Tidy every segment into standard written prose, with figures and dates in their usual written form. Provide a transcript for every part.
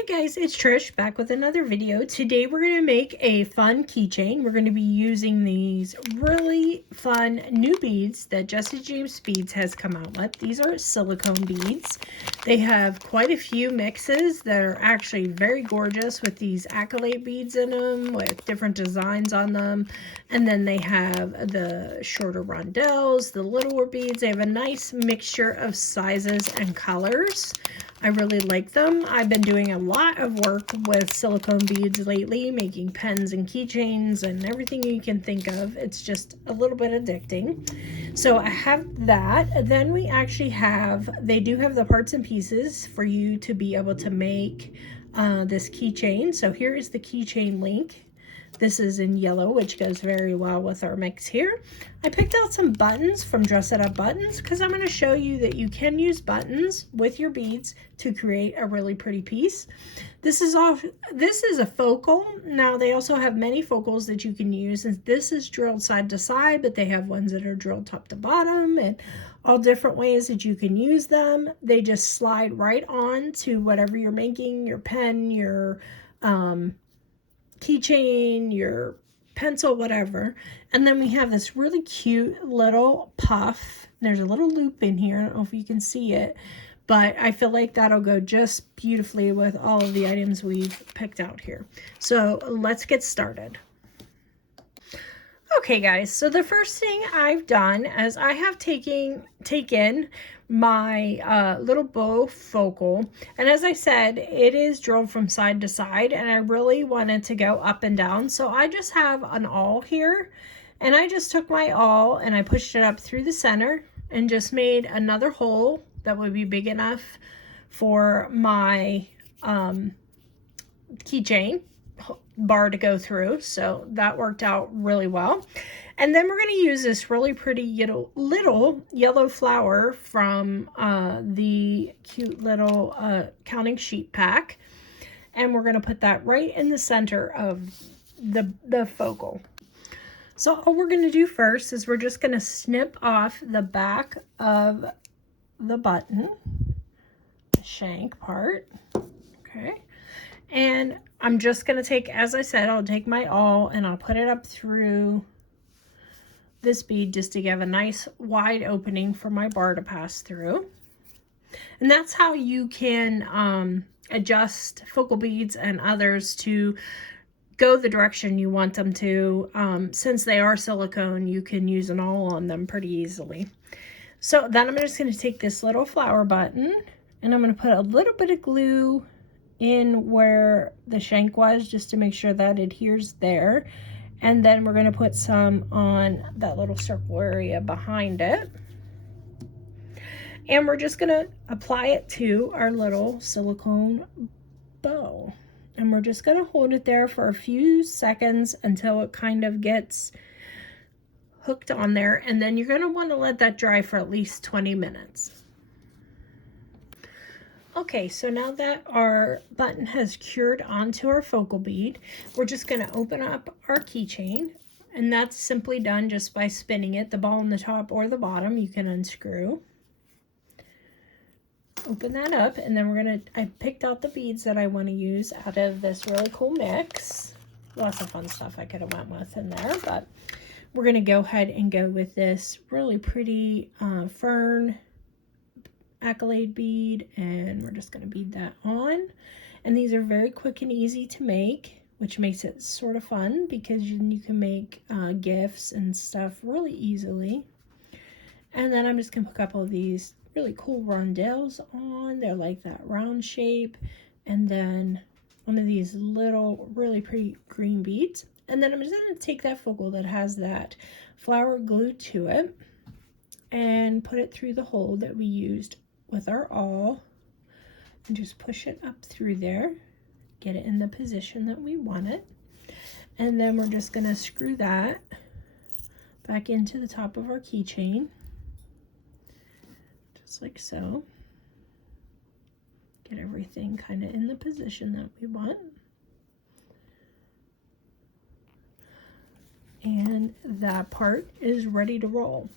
Hi guys, it's Trish back with another video. Today we're going to make a fun keychain. We're going to be using these really fun new beads that Tricia Giazzon Beads has come out with. These are silicone beads. They have quite a few mixes that are actually very gorgeous with these accolade beads in them with different designs on them. And then they have the shorter rondelles, the littler beads. They have a nice mixture of sizes and colors. I really like them. I've been doing a lot of work with silicone beads lately, making pens and keychains and everything you can think of. It's just a little bit addicting. So I have that. Then we actually have, they do have the parts and pieces for you to be able to make this keychain. So here is the keychain link. This is in yellow, which goes very well with our mix here. I picked out some buttons from Dress It Up Buttons because I'm going to show you that you can use buttons with your beads to create a really pretty piece. This is a focal. Now they also have many focals that you can use, and this is drilled side to side, but they have ones that are drilled top to bottom and all different ways that you can use them. They just slide right on to whatever you're making, your pen, your keychain, your pencil, whatever. And then we have this really cute little puff. There's a little loop in here. I don't know if you can see it, but I feel like that'll go just beautifully with all of the items we've picked out here. So let's get started. Okay guys, so the first thing I've done is I have taken my little bow focal, and as I said, it is drilled from side to side, and I really wanted to go up and down, so I just have an awl here, and I just took my awl and I pushed it up through the center and just made another hole that would be big enough for my keychain bar to go through, so that worked out really well. And then we're going to use this really pretty little yellow flower from the cute little counting sheet pack, and we're going to put that right in the center of the focal. So all we're going to do first is we're just going to snip off the back of the button, the shank part. Okay, and I'm just going to take, as I said, I'll take my awl and I'll put it up through this bead just to give a nice wide opening for my bar to pass through. And that's how you can adjust focal beads and others to go the direction you want them to. Since they are silicone, you can use an awl on them pretty easily. So then I'm just going to take this little flower button and I'm going to put a little bit of glue in where the shank was just to make sure that adheres there, and then we're going to put some on that little circle area behind it, and we're just going to apply it to our little silicone bow, and we're just going to hold it there for a few seconds until it kind of gets hooked on there, and then you're going to want to let that dry for at least 20 minutes. Okay, so now that our button has cured onto our focal bead, we're just going to open up our keychain, and that's simply done just by spinning it. The ball on the top or the bottom you can unscrew. Open that up, and then I picked out the beads that I want to use out of this really cool mix. Lots of fun stuff I could have went with in there, but we're going to go ahead and go with this really pretty fern accolade bead, and we're just going to bead that on. And these are very quick and easy to make, which makes it sort of fun because you can make gifts and stuff really easily. And then I'm just going to put a couple of these really cool rondelles on. They're like that round shape, and then one of these little really pretty green beads. And then I'm just going to take that focal that has that flower glued to it and put it through the hole that we used with our awl, and just push it up through there, get it in the position that we want it, and then we're just going to screw that back into the top of our keychain, just like so. Get everything kind of in the position that we want. And that part is ready to roll.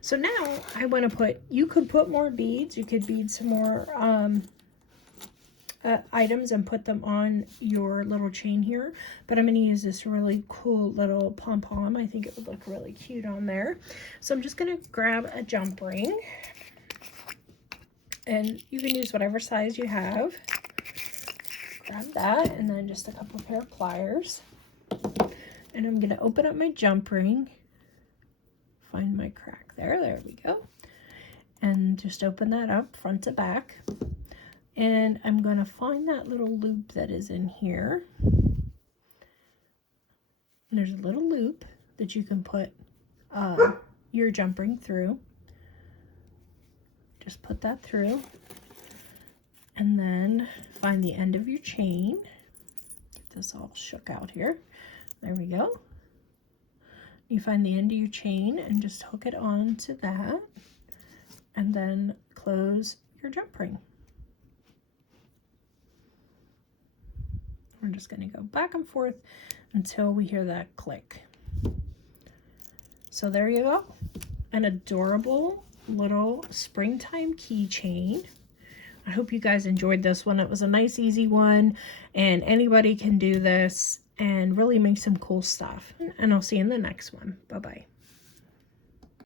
So now I want to you could put more beads. You could bead some more items and put them on your little chain here, but I'm going to use this really cool little pom-pom. I think it would look really cute on there. So I'm just going to grab a jump ring, and you can use whatever size you have. Grab that, and then just a couple pair of pliers, and I'm going to open up my jump ring, find my crack there we go, and just open that up front to back. And I'm going to find that little loop that is in here. And there's a little loop that you can put your jump ring through. Just put that through. And then find the end of your chain. Get this all shook out here. There we go. You find the end of your chain and just hook it on to that. And then close your jump ring. We're just going to go back and forth until we hear that click. So there you go. An adorable little springtime keychain. I hope you guys enjoyed this one. It was a nice, easy one, and anybody can do this and really make some cool stuff. And I'll see you in the next one. Bye-bye.